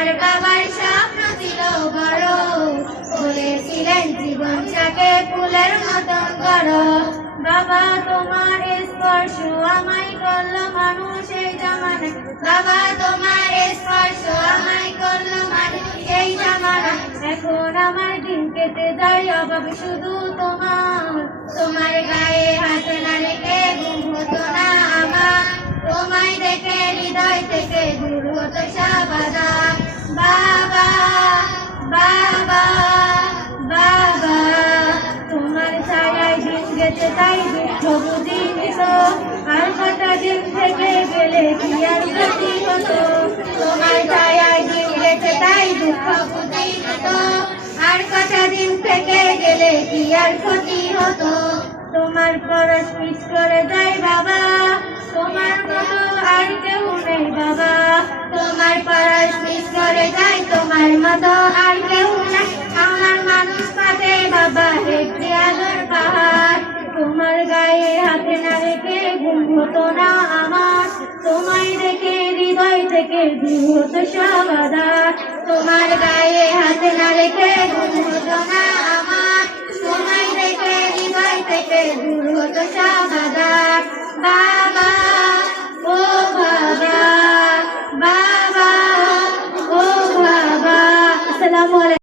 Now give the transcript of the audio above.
তোমার বাবার স্বপ্ন ছিল বড়, বলেছিলেন জীবনটাকে ফুলের মতন করো। বাবা তোমার স্পর্শ আমায় করলো মানুষ এই জামানায়, বাবা তোমার স্পর্শ আমায় করলো মানুষ এই জামানায়। এখন আমার দিন কেটে যায় অভাব শুধু তোমার, তোমার গায়ে হাত না রেখে ঘুম হতো না আমার, তোমায় দেখে হৃদয় থেকে দূর হতো সব বাধা। বাবা বাবা বাবা, তোমার ছায়ায় দিন গেছে তাই দুঃখ বুঝিনি তো, আর কটা দিন থেকে গেলে কি আর ক্ষতি হতো। তোমার ছায়ায় দিন গেছে তাই দুঃখ বুঝিনি তো, আর কটা দিন থেকে গেলে কি আর ক্ষতি হতো। তোমার পরশ মিস করে যায় বাবা, তোমার মতো আর কেউ নেই বাবা, তোমার পরশ মিস করে যায় তোমার মতো আর কেউ নেই। আমার মানুষ পাবে বাবা একটি আদর পাহাড়, তোমার গায়ে হাতে না রেখে ঘুম হতো না আমার, তোমায় দেখে হৃদয় থেকে দূর হতো সব বাধা। তোমার গায়ে হাতে না রেখে ঘুম হতো না আমার, তোমায় দেখে হৃদয় থেকে দূর হতো সব বাধা।